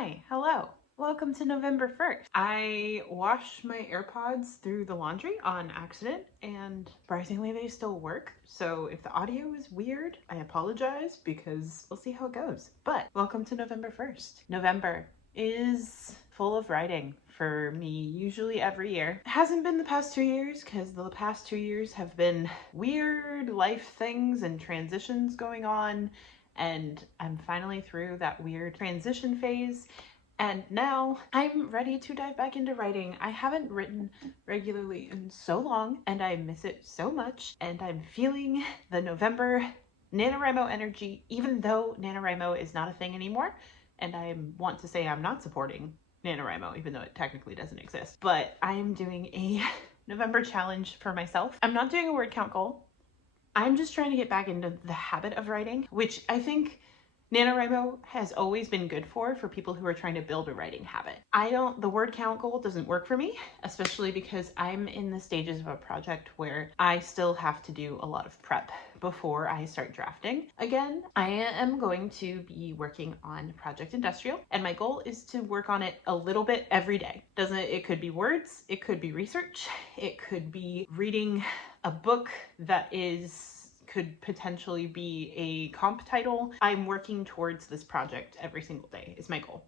Hi, hello. Welcome to November 1st. I washed my AirPods through the laundry on accident and surprisingly they still work. So if the audio is weird, I apologize because we'll see how it goes. But welcome to November 1st. November is full of writing for me, usually every year. It hasn't been the past 2 years because the past 2 years have been weird life things and transitions going on. And I'm finally through that weird transition phase. And now I'm ready to dive back into writing. I haven't written regularly in so long and I miss it so much. And I'm feeling the November NaNoWriMo energy, even though NaNoWriMo is not a thing anymore. And I want to say I'm not supporting NaNoWriMo, even though it technically doesn't exist. But I'm doing a November challenge for myself. I'm not doing a word count goal. I'm just trying to get back into the habit of writing, which I think NaNoWriMo has always been good for people who are trying to build a writing habit. The word count goal doesn't work for me, especially because I'm in the stages of a project where I still have to do a lot of prep before I start drafting. Again, I am going to be working on Project Industrial, and my goal is to work on it a little bit every day. It could be words, it could be research, it could be reading a book that could potentially be a comp title. I'm working towards this project every single day is my goal.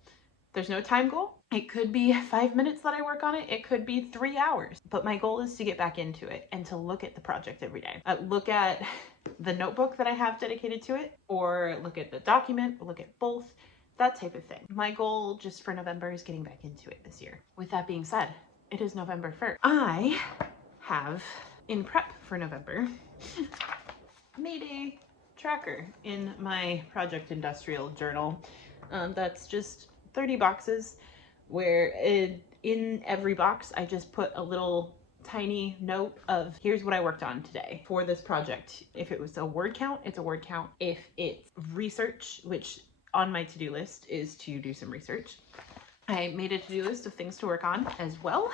There's no time goal. It could be 5 minutes that I work on it. It could be 3 hours, but my goal is to get back into it and to look at the project every day. Look at the notebook that I have dedicated to it, or look at the document, look at both, that type of thing. My goal just for November is getting back into it this year. With that being said, it is November 1st. I have, in prep for November, made a tracker in my Project Industrial journal. That's just 30 boxes where in every box I just put a little tiny note of here's what I worked on today for this project. If it was a word count, it's a word count. If it's research, which on my to-do list is to do some research, I made a to-do list of things to work on as well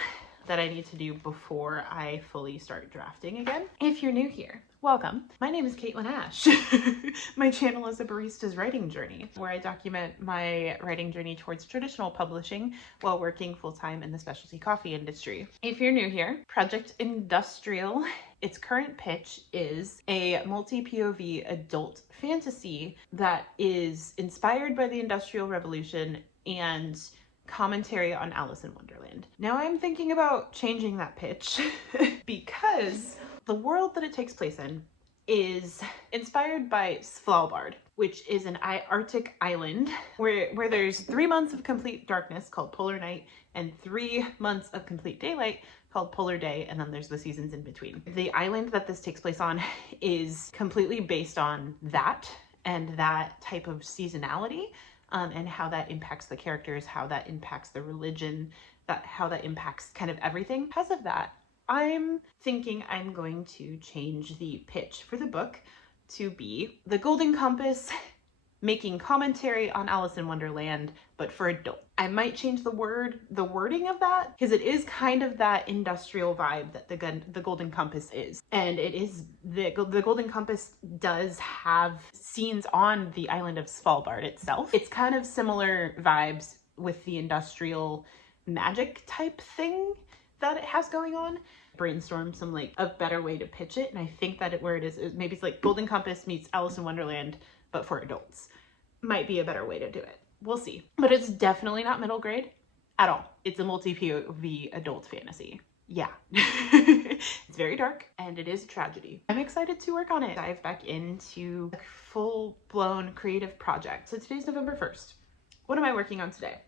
that I need to do before I fully start drafting again. If you're new here, welcome. My name is Caitlin Asche. My channel is a barista's writing journey, where I document my writing journey towards traditional publishing while working full-time in the specialty coffee industry. If you're new here, Project Industrial, its current pitch is a multi-POV adult fantasy that is inspired by the Industrial Revolution and commentary on Alice in Wonderland. Now I'm thinking about changing that pitch because the world that it takes place in is inspired by Svalbard, which is an Arctic island where there's 3 months of complete darkness called polar night and 3 months of complete daylight called polar day, and then there's the seasons in between. The island that this takes place on is completely based on that and that type of seasonality. And how that impacts the characters, how that impacts the religion, how that impacts kind of everything. Because of that, I'm thinking I'm going to change the pitch for the book to be the Golden Compass making commentary on Alice in Wonderland, but for adults. I might change the wording of that, because it is kind of that industrial vibe that the Golden Compass is. And it is, the Golden Compass does have scenes on the island of Svalbard itself. It's kind of similar vibes with the industrial magic type thing that it has going on. Brainstorm some a better way to pitch it, and I think that where it is maybe it's like Golden Compass meets Alice in Wonderland but for adults. Might be a better way to do it. We'll see. But it's definitely not middle grade at all. It's a multi-POV adult fantasy. Yeah. It's very dark and it is a tragedy. I'm excited to work on it. Dive back into a full-blown creative project. So today's November 1st. What am I working on today?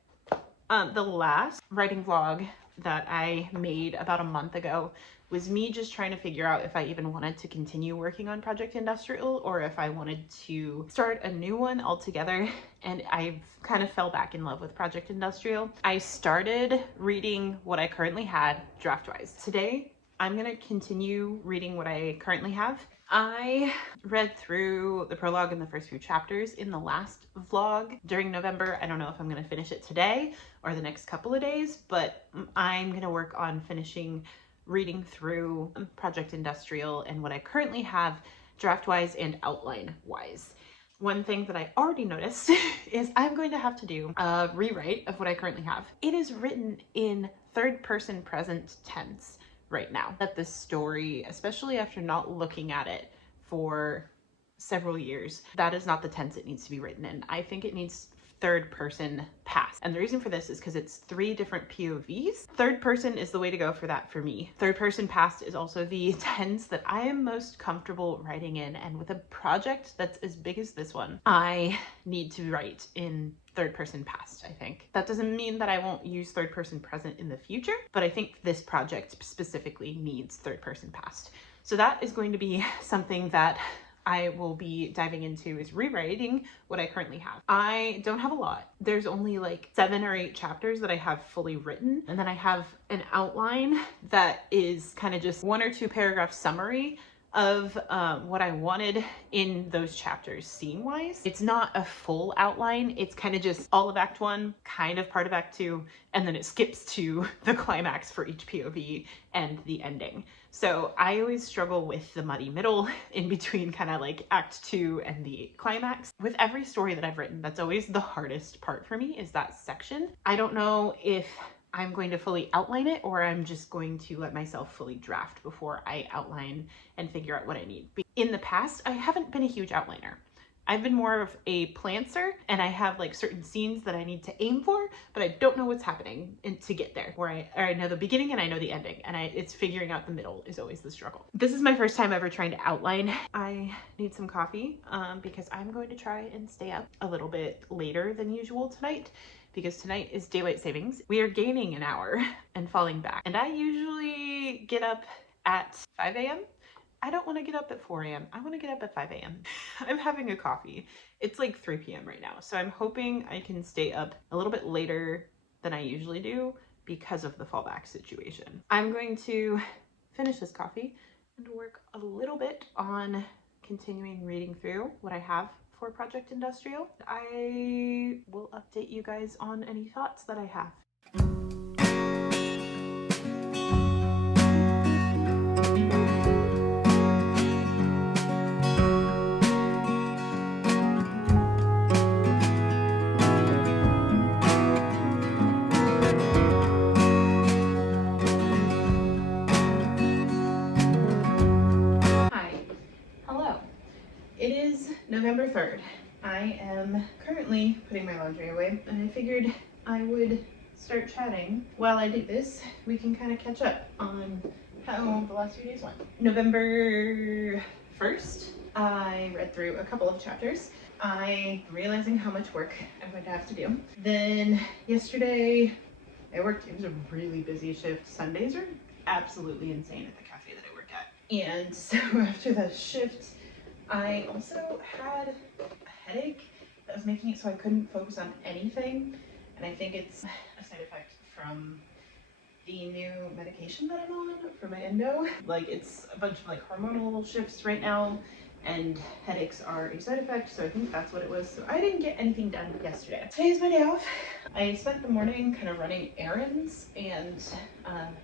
The last writing vlog that I made about a month ago was me just trying to figure out if I even wanted to continue working on Project Industrial or if I wanted to start a new one altogether. And I kind of fell back in love with Project Industrial. I started reading what I currently had draft-wise. Today, I'm gonna continue reading what I currently have. I read through the prologue and the first few chapters in the last vlog during November. I don't know if I'm gonna finish it today or the next couple of days, but I'm gonna work on finishing reading through Project Industrial and what I currently have draft-wise and outline-wise. One thing that I already noticed is I'm going to have to do a rewrite of what I currently have. It is written in third person present tense right now. That this story, especially after not looking at it for several years, that is not the tense it needs to be written in. I think it needs third person past. And the reason for this is because it's 3 different POVs. Third person is the way to go for that for me. Third person past is also the tense that I am most comfortable writing in. And with a project that's as big as this one, I need to write in third person past, I think. That doesn't mean that I won't use third person present in the future, but I think this project specifically needs third person past. So that is going to be something that I will be diving into, is rewriting what I currently have. I don't have a lot. There's only like 7 or 8 chapters that I have fully written. And then I have an outline that is kind of just 1 or 2 paragraph summary of what I wanted in those chapters scene wise. It's not a full outline. It's kind of just all of Act 1, kind of part of Act 2, and then it skips to the climax for each POV and the ending. So I always struggle with the muddy middle in between kind of like Act 2 and the climax. With every story that I've written, that's always the hardest part for me, is that section. I don't know if I'm going to fully outline it, or I'm just going to let myself fully draft before I outline and figure out what I need. In the past, I haven't been a huge outliner. I've been more of a plantser, and I have like certain scenes that I need to aim for, but I don't know what's happening to get there, where I know the beginning and I know the ending, and it's figuring out the middle is always the struggle. This is my first time ever trying to outline. I need some coffee because I'm going to try and stay up a little bit later than usual tonight, because tonight is daylight savings. We are gaining an hour and falling back, and I usually get up at 5 a.m. I don't want to get up at 4 a.m. I want to get up at 5 a.m. I'm having a coffee. It's like 3 p.m. right now, so I'm hoping I can stay up a little bit later than I usually do because of the fallback situation. I'm going to finish this coffee and work a little bit on continuing reading through what I have for Project Industrial. I will update you guys on any thoughts that I have. It is November 3rd. I am currently putting my laundry away, and I figured I would start chatting. While I do this, we can kind of catch up on how the last few days went. November 1st, I read through a couple of chapters. I'm realizing how much work I'm going to have to do. Then yesterday, I worked. It was a really busy shift. Sundays are absolutely insane at the cafe that I work at. And so after that shift, I also had a headache that was making it so I couldn't focus on anything, and I think it's a side effect from the new medication that I'm on for my endo. Like, it's a bunch of like hormonal shifts right now, and headaches are a side effect, so I think that's what it was. So I didn't get anything done yesterday. Today is my day off. I spent the morning kind of running errands and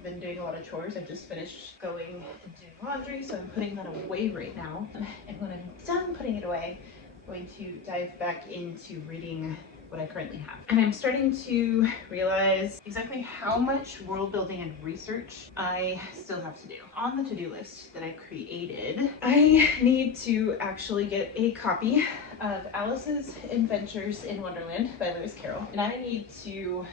been doing a lot of chores. I just finished going and doing laundry, so I'm putting that away right now. And when I'm done putting it away, I'm going to dive back into reading what I currently have. And I'm starting to realize exactly how much world building and research I still have to do. On the to-do list that I created, I need to actually get a copy of Alice's Adventures in Wonderland by Lewis Carroll. And I need to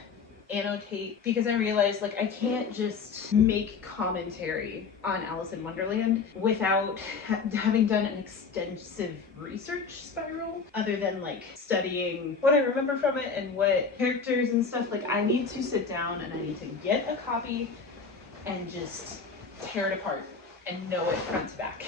annotate, because I realized like I can't just make commentary on Alice in Wonderland without having done an extensive research spiral, other than like studying what I remember from it and what characters and stuff. Like, I need to sit down and I need to get a copy and just tear it apart and know it front to back.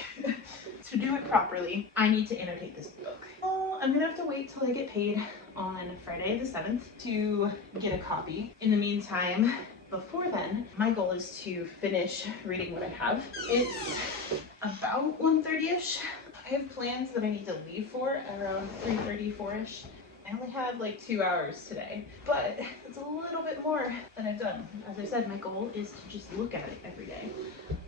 To do it properly, I need to annotate this book. Well, I'm gonna have to wait till I get paid on Friday the 7th to get a copy. In the meantime, before then, my goal is to finish reading what I have. It's about 1:30ish. I have plans that I need to leave for around 3:34ish. I only have like 2 hours today, but it's a little bit more than I've done. As I said, my goal is to just look at it every day.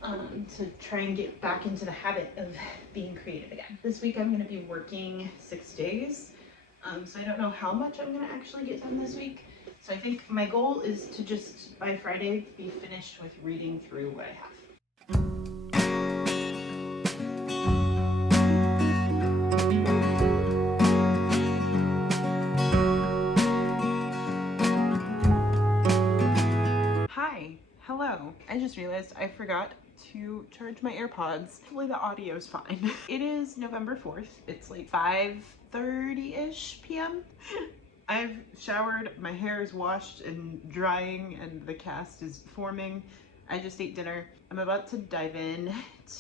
to try and get back into the habit of being creative again. This week I'm going to be working 6 days, so I don't know how much I'm going to actually get done this week. So I think my goal is to just by Friday be finished with reading through what I have. Hi, hello. I just realized I forgot to charge my AirPods. Hopefully the audio's fine. It is November 4th. It's like 5:30-ish p.m. I've showered, my hair is washed and drying, and the cast is forming. I just ate dinner. I'm about to dive in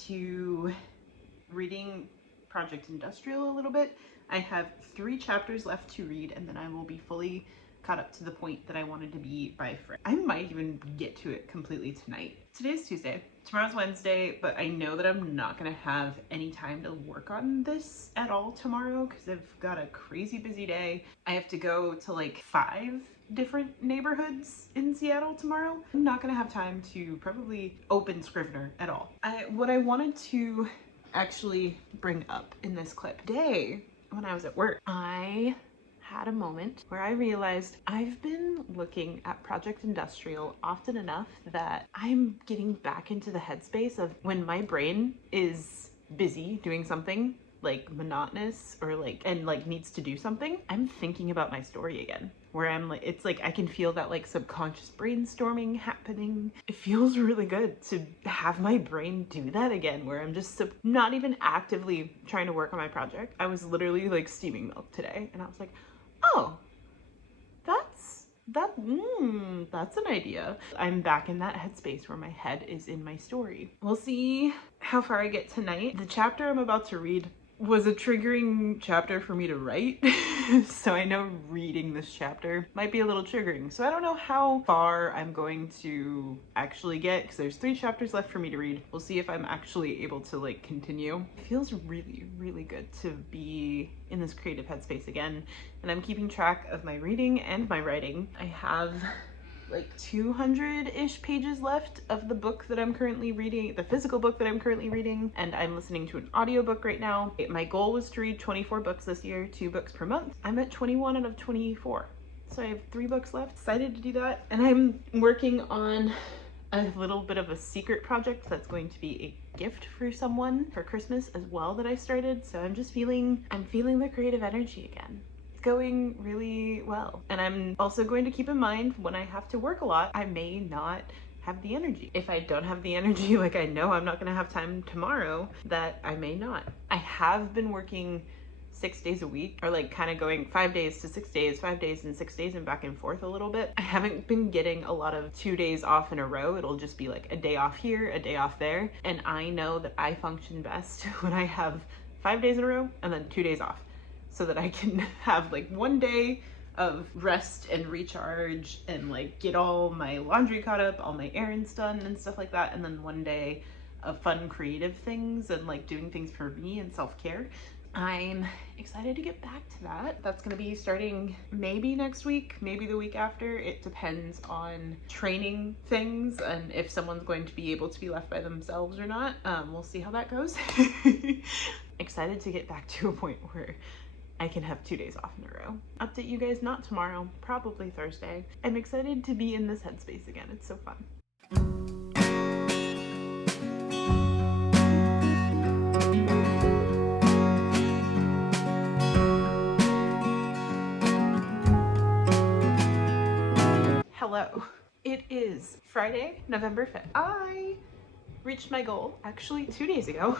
to reading Project Industrial a little bit. I have 3 chapters left to read, and then I will be fully caught up to the point that I wanted to be by Friday. I might even get to it completely tonight. Today's Tuesday, tomorrow's Wednesday, but I know that I'm not gonna have any time to work on this at all tomorrow because I've got a crazy busy day. I have to go to like 5 different neighborhoods in Seattle tomorrow. I'm not gonna have time to probably open Scrivener at all. What I wanted to actually bring up in this clip today, when I was at work, I had a moment where I realized I've been looking at Project Industrial often enough that I'm getting back into the headspace of when my brain is busy doing something like monotonous or like needs to do something, I'm thinking about my story again, where I'm like, it's like I can feel that like subconscious brainstorming happening. It feels really good to have my brain do that again, where I'm just not even actively trying to work on my project. I was literally like steaming milk today, and I was like, oh, that's an idea. I'm back in that headspace where my head is in my story. We'll see how far I get tonight. The chapter I'm about to read was a triggering chapter for me to write. So I know reading this chapter might be a little triggering. So I don't know how far I'm going to actually get because there's 3 chapters left for me to read. We'll see if I'm actually able to like continue. It feels really, really good to be in this creative headspace again. And I'm keeping track of my reading and my writing. I have like 200-ish pages left of the book that I'm currently reading, the physical book that I'm currently reading, and I'm listening to an audiobook right now. My goal was to read 24 books this year, 2 books per month. I'm at 21 out of 24. So I have 3 books left. Excited to do that. And I'm working on a little bit of a secret project that's going to be a gift for someone for Christmas as well that I started. So I'm feeling the creative energy again. Going really well. And I'm also going to keep in mind when I have to work a lot, I may not have the energy. If I don't have the energy, like I know I'm not gonna have time tomorrow, that I may not. I have been working 6 days a week, or like kind of going 5 days to 6 days, 5 days and 6 days and back and forth a little bit. I haven't been getting a lot of 2 days off in a row. It'll just be like a day off here, a day off there. And I know that I function best when I have 5 days in a row and then 2 days off, so that I can have like 1 day of rest and recharge and like get all my laundry caught up, all my errands done and stuff like that. And then 1 day of fun creative things and like doing things for me and self-care. I'm excited to get back to that. That's gonna be starting maybe next week, maybe the week after. It depends on training things and if someone's going to be able to be left by themselves or not. We'll see how that goes. Excited to get back to a point where I can have 2 days off in a row. Update you guys not tomorrow, probably Thursday. I'm excited to be in this headspace again. It's so fun. Hello. It is Friday, November 5th. I reached my goal actually 2 days ago.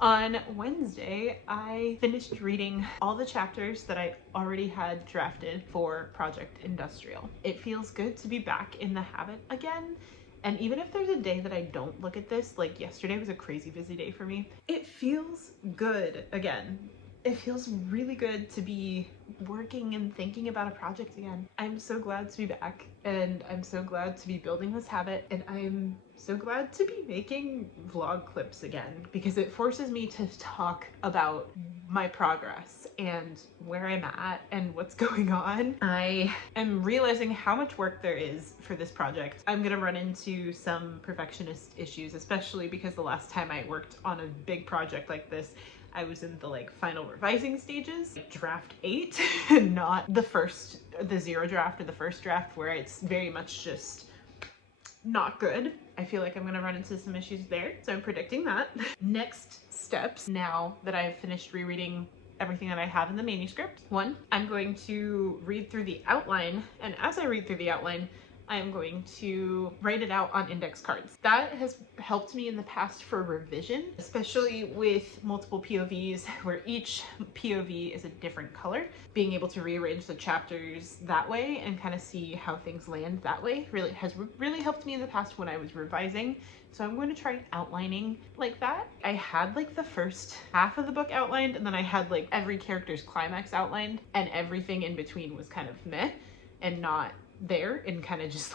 On Wednesday, I finished reading all the chapters that I already had drafted for Project Industrial. It feels good to be back in the habit again. And even if there's a day that I don't look at this, like yesterday was a crazy busy day for me, it feels good again. It feels really good to be working and thinking about a project again. I'm so glad to be back, and I'm so glad to be building this habit, and I'm so glad to be making vlog clips again because it forces me to talk about my progress and where I'm at and what's going on. I am realizing how much work there is for this project. I'm gonna run into some perfectionist issues, especially because the last time I worked on a big project like this, I was in the final revising stages, draft 8, not the 0 draft or the first draft where it's very much just not good. I feel like I'm gonna run into some issues there, so I'm predicting that. Next steps, now that I've finished rereading everything that I have in the manuscript. 1, I'm going to read through the outline, and as I read through the outline, I'm going to write it out on index cards. That has helped me in the past for revision, especially with multiple POVs where each POV is a different color. Being able to rearrange the chapters that way and kind of see how things land that way has really helped me in the past when I was revising. So I'm going to try outlining like that. I had the first half of the book outlined, and then I had every character's climax outlined, and everything in between was kind of meh and not there, and kind of just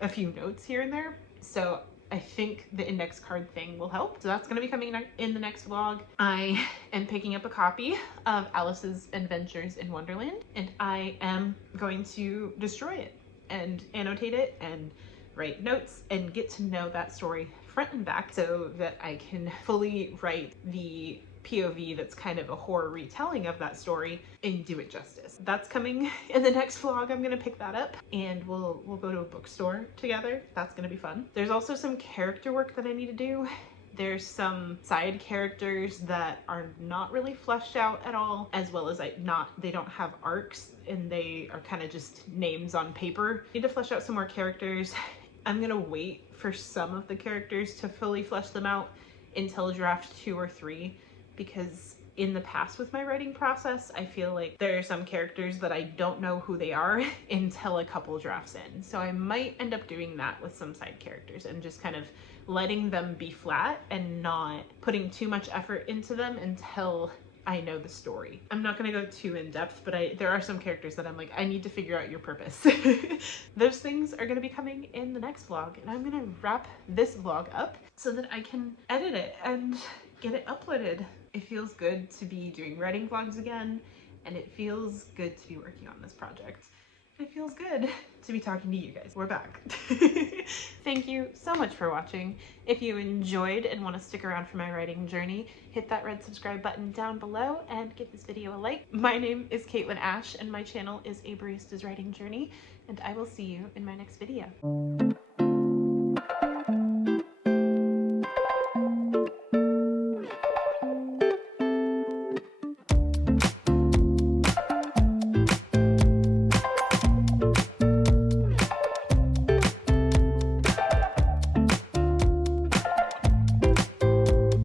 a few notes here and there. So I think the index card thing will help. So that's going to be coming in the next vlog. I am picking up a copy of Alice's Adventures in Wonderland, and I am going to destroy it and annotate it and write notes and get to know that story front and back so that I can fully write the POV that's kind of a horror retelling of that story and do it justice. That's coming in the next vlog. I'm gonna pick that up and we'll go to a bookstore together. That's gonna be fun. There's also some character work that I need to do. There's some side characters that are not really fleshed out at all, as well as they don't have arcs and they are kind of just names on paper. I need to flesh out some more characters. I'm gonna wait for some of the characters to fully flesh them out until draft 2 or 3, because in the past with my writing process, I feel like there are some characters that I don't know who they are until a couple drafts in. So I might end up doing that with some side characters and just kind of letting them be flat and not putting too much effort into them until I know the story. I'm not gonna go too in depth, but there are some characters that I'm like, I need to figure out your purpose. Those things are gonna be coming in the next vlog, and I'm gonna wrap this vlog up so that I can edit it and get it uploaded. It feels good to be doing writing vlogs again, and it feels good to be working on this project. It feels good to be talking to you guys. We're back. Thank you so much for watching. If you enjoyed and want to stick around for my writing journey, hit that red subscribe button down below and give this video a like. My name is Caitlin Asche, and my channel is A Barista's Writing Journey, and I will see you in my next video.